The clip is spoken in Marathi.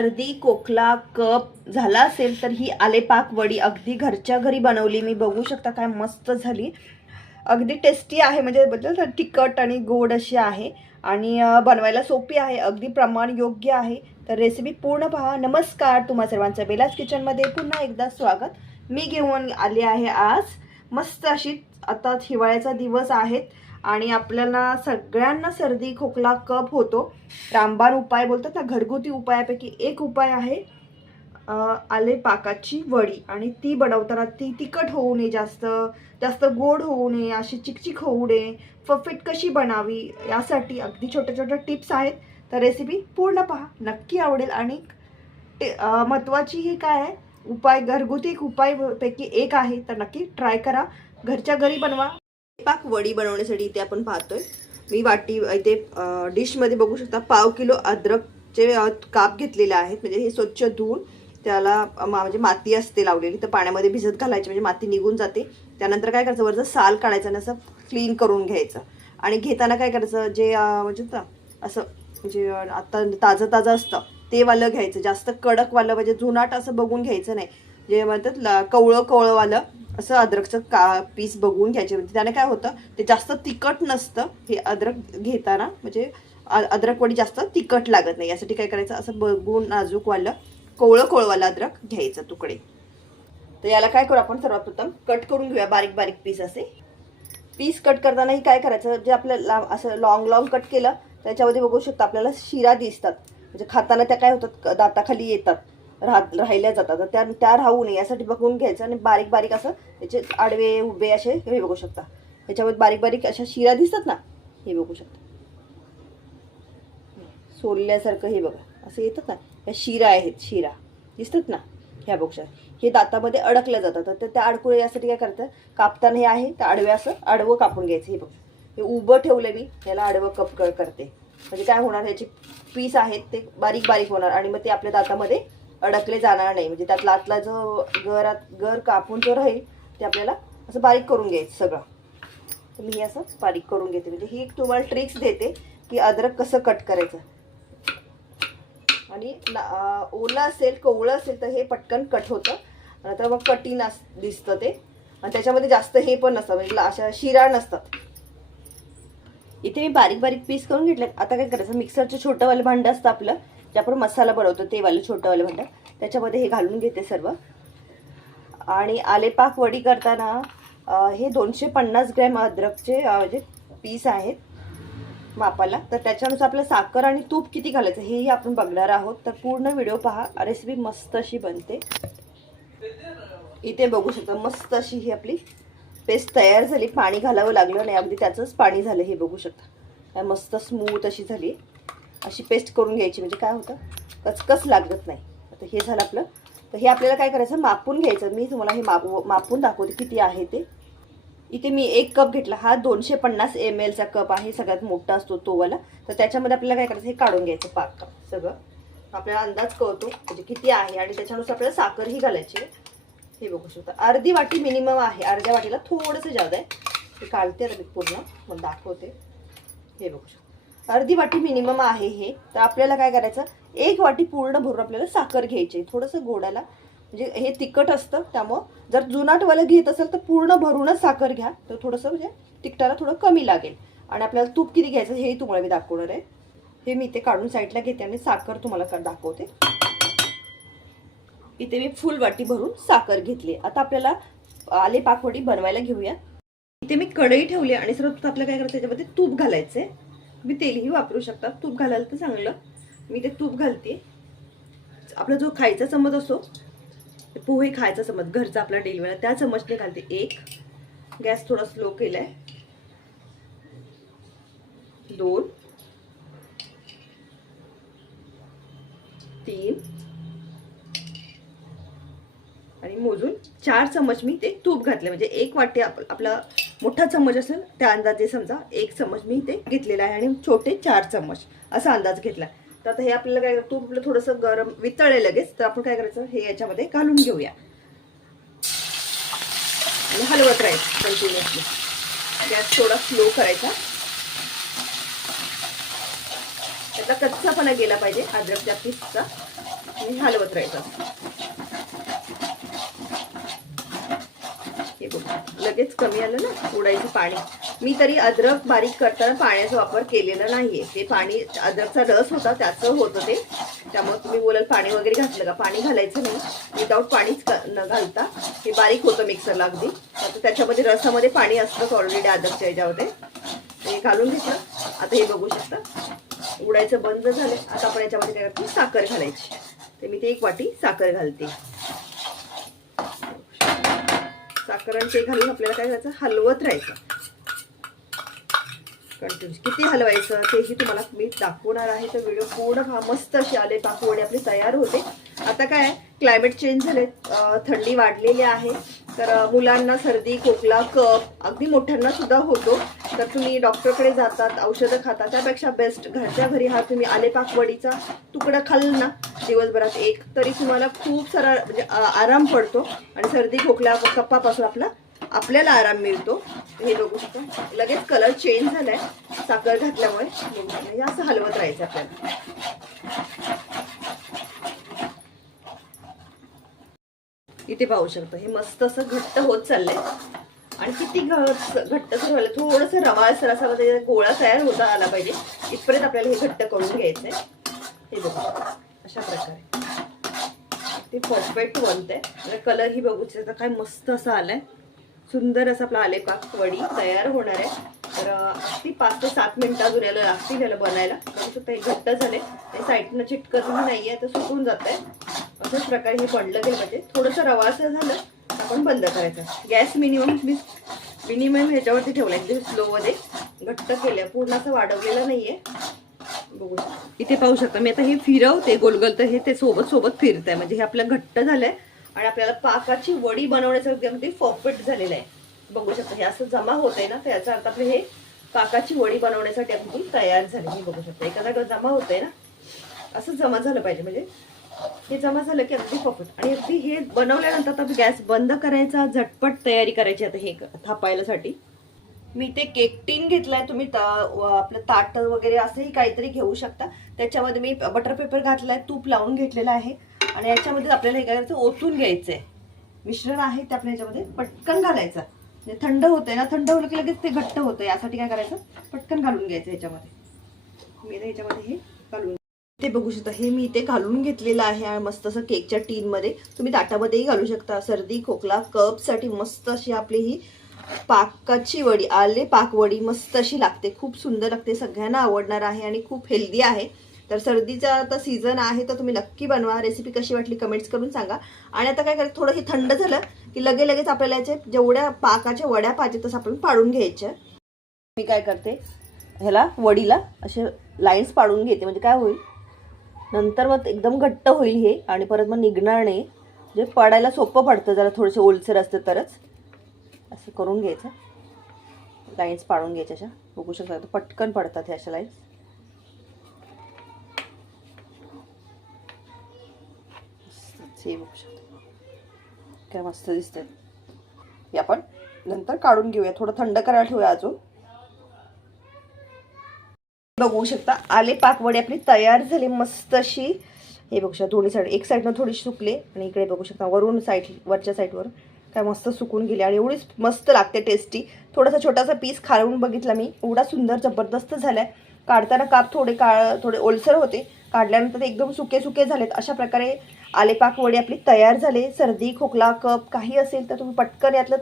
सर्दी खोकला कप झाला असेल तर ही आलेपाक वडी अगदी घरच्या घरी बनवली. मी बघू शकता काय मस्त झाली. अगदी टेस्टी आहे. म्हणजे बद्दल तर तिखट आणि गोड अशी आहे. आणि बनवायला सोपी आहे. अगदी प्रमाण योग्य आहे. तर रेसिपी पूर्ण पहा. नमस्कार. तुम्हा सर्वांचं बेलाच किचनमध्ये पुन्हा एकदा स्वागत. मी घेऊन आले आहे आज. मस्त अशी आता हिवाळ्याचा दिवस आहेत आणि आपल्याला सगळ्यांना सर्दी खोकला कप होतो. रामबाण उपाय बोलतात ना घरगुती उपायापैकी एक उपाय आहे आले पाकाची वडी. आणि ती बनवताना ती तिखट होऊ नये जास्त जास्त गोड होऊ नये अशी चिकचिक होऊ नये. फफिट कशी बनावी यासाठी अगदी छोट्या छोट्या टिप्स आहेत. तर रेसिपी पूर्ण पहा नक्की आवडेल. आणि ते महत्त्वाची ही काय आहे? उपाय घरगुती एक उपायपैकी एक आहे. तर नक्की ट्राय करा. घरच्या घरी बनवा. पाक वडी बनवण्यासाठी इथे आपण पाहतोय. मी वाटी इथे डिशमध्ये बघू शकता पाव किलो अद्रकचे अं, काप घेतलेले आहेत. म्हणजे हे स्वच्छ धुवून त्याला म्हणजे माती असते लावलेली. तर पाण्यामध्ये भिजत घालायची म्हणजे माती निघून जाते. त्यानंतर काय करायचं वरचं साल काढायचं आणि असं क्लीन करून घ्यायचं. आणि घेताना काय करायचं जे म्हणजे ना असं म्हणजे आता ताजं ताजं असतं ते वालं घ्यायचं. जास्त कडकवालं म्हणजे जुनाट असं बघून घ्यायचं नाही. जे म्हणतात ला- कवळं कवळंवालं असं अद्रकचं का पीस बघून घ्यायचे. म्हणजे त्याने काय होतं ते जास्त तिखट नसतं हे अद्रक घेताना म्हणजे अ- अद्रक वडी जास्त तिखट लागत नाही. यासाठी काय करायचं असं बघून नाजूकवालं कोवळं कोवळवालं अद्रक घ्यायचं तुकडे. तर याला काय करू आपण सर्वात प्रथम कट करून घेऊया बारीक बारीक पीस असे. पीस कट करतानाही काय करायचं जे आपल्याला असं लॉंग लॉंग कट केलं त्याच्यामध्ये बघू शकतो आपल्याला शिरा दिसतात. म्हणजे खाताना त्या काय होतात दाताखाली येतात. राहत राहिल्या जातात. तर त्या त्या राहू नये यासाठी बघून घ्यायचं आणि बारीक बारीक असं त्याचे आडवे उभे असे हे बघू शकता. ह्याच्यामध्ये बारीक बारीक अशा शिरा दिसतात ना हे बघू शकता. सोलल्यासारखं हे बघा. असं येतात ना ह्या शिरा आहेत शिरा. दिसतात ना ह्या बघू शकता हे दातामध्ये अडकल्या जातात. तर त्या अडकुळे यासाठी काय करतं कापताना हे आहे तर आडव्या असं आडवं कापून घ्यायचं हे बघ. हे उभं ठेवलं मी याला आडवं कप करते. म्हणजे काय होणार? ह्याचे पीस आहेत ते बारीक बारीक होणार आणि मग ते आपल्या दातामध्ये अडकले जाणार नाही. म्हणजे त्यातला आतला जो गरात गर कापून जो राहील ते आपल्याला असं बारीक करून घ्यायचं सगळं. तर मी हे असं बारीक करून घेते. म्हणजे ही एक तुम्हाला ट्रिक्स देते की अद्रक कसं कट करायचं. आणि ओलं असेल कोवळं असेल तर हे पटकन कट होतं. तर मग कठीण अस दिसतं ते. आणि त्याच्यामध्ये जास्त हे पण नसतं. म्हणजे अशा शिरा नसतात. इथे मी बारीक बारीक पीस करून घेतले आता काय करायचं? मिक्सरचं छोटंवालं भांडं असतं आपलं. जे आपण मसाला बनवतो ते वालं छोटंवालं भांडं त्याच्यामध्ये हे घालून घेते सर्व. आणि आलेपाक वडी करताना हे दोनशे पन्नास ग्रॅम अद्रकचे जे पीस आहेत मापाला तर त्याच्यानुसार आपलं साखर आणि तूप किती घालायचं हेही आपण बघणार आहोत. तर पूर्ण व्हिडिओ पहा रेसिपी मस्त अशी बनते. इथे बघू शकता मस्त अशी ही आपली पेस्ट तयार झाली. पाणी घालावं लागलं नाही अगदी त्याचंच पाणी झालं हे बघू शकता. मस्त स्मूथ अशी झाली. अशी पेस्ट करून घ्यायची. म्हणजे काय होतं? कचकच लागत नाही. आता हे झालं आपलं. तर हे आपल्याला काय करायचं? मापून घ्यायचं. मी तुम्हाला हे माप मापून दाखवते किती आहे ते. इथे मी एक कप घेतला. हा दोनशे पन्नास एम एलचा कप आहे. सगळ्यात मोठा असतो तोवाला तर त्याच्यामध्ये आपल्याला काय करायचं? हे काढून घ्यायचं पाक कप सगळं. आपल्याला अंदाज कळतो म्हणजे किती आहे आणि त्याच्यानुसार आपल्याला साखरही घालायची हे बघू शकता. अर्धी वाटी मिनिमम आहे. अर्ध्या वाटीला थोडंसं जादा आहे. ते काढते आता मी पूर्ण. मग दाखवते. हे बघू शकता. अर्धी वाटी मिनिमम आहे हे. तर आपल्याला काय करायचं? एक वाटी पूर्ण भरून आपल्याला साखर घ्यायची. आहे. थोडंसं गोडाला म्हणजे हे तिखट असतं त्यामुळं. जर जुनाटवालं घेत असेल तर पूर्ण भरूनच साखर घ्या. तर थोडंसं म्हणजे तिखटाला थोडं कमी लागेल. आणि आपल्याला तूप किती घ्यायचं हेही तुम्हाला मी दाखवणार आहे. हे मी ते काढून साईडला घेते आणि साखर तुम्हाला दाखवते. इथे मी फुल वाटी भरून साखर घेतली. आता आपल्याला आले पाकवडी बनवायला घेऊया. इथे मी कढई ठेवली आणि सर्व आपल्याला काय करायचं त्याच्यामध्ये तूप घालायचंय. तुम्ही तेलही वापरू शकता. तूप घालाल तर चांगलं. मी ते तूप घालते. आपला जो खायचा चमच असतो पोहे खायचा चमच घरचा आपला डेलीवाला त्या चमचने घालते एक. गॅस थोडा स्लो केलाय. दोन. तीन. आणि मोजून चार चमच मी ते तूप घातले. म्हणजे एक वाटी आपला मोठा चम्मच असेल त्या अंदाजे समजा एक चमच मी ते घेतलेला आहे आणि छोटे चार चमच असा अंदाज घेतला तर आता हे आपल्याला काय तूप आपलं थोडंसं गरम वितळले लगेच तर आपण काय करायचं हे याच्यामध्ये घालून घेऊया. आणि हलवत राहायचं कंटिन्युअसली गॅस थोडा स्लो करायचा. त्याचा कच्चापणा गेला पाहिजे अद्रकच्या पीसचा आणि हलवत राहायचा. हे बघ लगेच कमी आलं ना उडायचं पाणी. मी तरी अद्रक बारीक करताना पाण्याचा वापर केलेला नाहीये. ते पाणी अद्रकचा रस होता त्याचं होतं ते. त्यामुळे तुम्ही बोलाल पाणी वगैरे घातलं का? पाणी घालायचं नाही. विदाऊट पाणीच न घालता हे बारीक होतं मिक्सरला अगदी. आता त्याच्यामध्ये रसामध्ये पाणी असतंच ऑलरेडी अद्रकच्या याच्यामध्ये हे घालून घेतलं. आता हे बघू शकता. उडायचं बंद झालं आता आपण याच्यामध्ये काय करतो? साखर घालायची. तर मी ते एक वाटी साखर घालते. साखर ते घालून आपल्याला काय करायचं? हलवत राहायचं. कंटिन्यू किती हलवायचं तेही तुम्हाला मी दाखवणार आहे. तर व्हिडिओ पूर्ण हा मस्त अशी आले पाकवडे आपली तयार होते. आता काय? क्लायमेट चेंज झाले. थंडी वाढलेली आहे. तर मुलांना सर्दी खोकला कप अगदी मोठ्यांना सुद्धा होतो. तर तुम्ही डॉक्टरकडे जातात औषधं खाता त्यापेक्षा बेस्ट घरच्या घरी हा तुम्ही आले पाकवडीचा तुकडा खाल ना दिवसभरात एक तरी तुम्हाला खूप सारा म्हणजे आराम पडतो आणि सर्दी खोकला कप्पापासून आपला आपल्याला आराम मिळतो. हे बघू शकता. लगेच कलर चेंज झालाय. साखर घातल्यामुळे. हे असं हलवत राहायचं आपल्याला. इथे पाहू शकतो. हे मस्त असं घट्ट होत चाललंय. आणि किती घट्ट तर व्हायला थोडस रवाळसर असा त्याचा गोळा तयार होता आला पाहिजे. इथपर्यंत आपल्याला हे घट्ट करून घ्यायचंय. हे बघा. अशा प्रकारे. ते परफेक्ट बनतंय. कलर ही बघू शकता. काय मस्त असा आलाय. सुंदर असा आपला आले पाक वडी तयार होणार आहे. तर अगदी ती पाच ते सात मिनिटं अजून याला लागतील याला बनायला. बघू शकता हे घट्ट झाले ते साईडनं चिटकतही नाहीये तर सुकून जात आहे अशाच प्रकारे हे बनलं गेलं पाहिजे थोडंसं रवासं झालं आपण बंद करायचं. गॅस मिनिमम मी मिनिमम ह्याच्यावरती ठेवला एकदम म्हणजे स्लोमध्ये घट्ट केलं पूर्ण असं वाढवलेलं नाहीये. बघू. इथे पाहू शकता मी आता हे फिरवते गोलगोल तर हे ते सोबत सोबत फिरत आहे म्हणजे हे आपलं घट्ट झालंय आणि आपल्याला पाकाची वडी बनवण्याचं अगदी फॉफिट झालेलं आहे. बघू शकता हे असं जमा होत आहे ना तर याचा अर्थ आपलं हे पाकाची वडी बनवण्यासाठी अगदी तयार झाली हे बघू शकता एका जागेवर जमा होत आहे ना असं जमा झालं पाहिजे. म्हणजे हे जमा झालं की अगदी परफेक्ट आणि अगदी हे बनवल्यानंतर आता गॅस बंद करायचा झटपट तयारी करायची आता हे थापायलासाठी. मी ते केक टीन घेतलाय तुम्ही आपलं ताट वगैरे असंही काहीतरी घेऊ शकता. त्याच्यामध्ये मी बटर पेपर घातलाय तूप लावून घेतलेलं आहे. आणि याच्यामध्ये आपल्याला हे काय करायचं ओतून घ्यायचंय. मिश्रण आहे ते आपल्या याच्यामध्ये पटकन घालायचं. म्हणजे थंड होतंय ना थंड होलं की लगेच ते घट्ट होतं. यासाठी काय करायचं? पटकन घालून घ्यायचं याच्यामध्ये. मी याच्यामध्ये हे घालून ते बघू शकता. हे मी इथे घालून घेतलेलं आहे आणि मस्त असं केकच्या टीनमध्ये. तुम्ही ताटामध्येही घालू शकता. सर्दी खोकला कपसाठी मस्त अशी आपली ही पाकाची वडी आले पाकवडी मस्त अशी लागते. खूप सुंदर लागते. सगळ्यांना आवडणार आहे आणि खूप हेल्दी आहे. तर सर्दीचा आता सीझन आहे तर तुम्ही नक्की बनवा. रेसिपी कशी वाटली कमेंट्स करून सांगा. आणि आता काय करायचं? थोडं हे थंड झालं की लगे लगेच आपल्याला याचे जेवढ्या पाकाच्या वड्या पाहिजे तसं आपण पाडून घ्यायच्या मी काय करते? ह्याला वडीला असे लाईन्स पाडून घेते. म्हणजे काय होईल? नंतर मग एकदम घट्ट होईल हे आणि परत मग निघणार नाही. म्हणजे पडायला सोपं पडतं जरा थोडेसे ओलसर असतं तरच. असं करून घ्यायचं. लाईन्स पाडून घ्यायच्या अशा. बघू शकता पटकन पडतात ह्या अशा लाईन्स हे बघू शकता. काय मस्त दिसतंय. हे आपण नंतर काढून घेऊया. थोडं थंड करायला ठेवूया अजून. बघू शकता. आले पाकवडे आपली तयार झाली मस्त अशी. हे बघू शकता दोन्ही साईड एक साईडनं थोडी सुकले आणि इकडे बघू शकता वरून साईड वरच्या साईडवर काय मस्त सुकून गेले आणि एवढीच मस्त लागते टेस्टी थोडासा छोटासा पीस खाळून बघितला मी. एवढा सुंदर जबरदस्त झालाय. काढताना काप थोडे काळ थोडे ओलसर होते. काढल्यानंतर ते एकदम सुके सुके झालेत. अशा प्रकारे आलेपाक वडी आपली तयार झाले. सर्दी खोकला कप काही असेल तर तुम्ही पटकन यातलं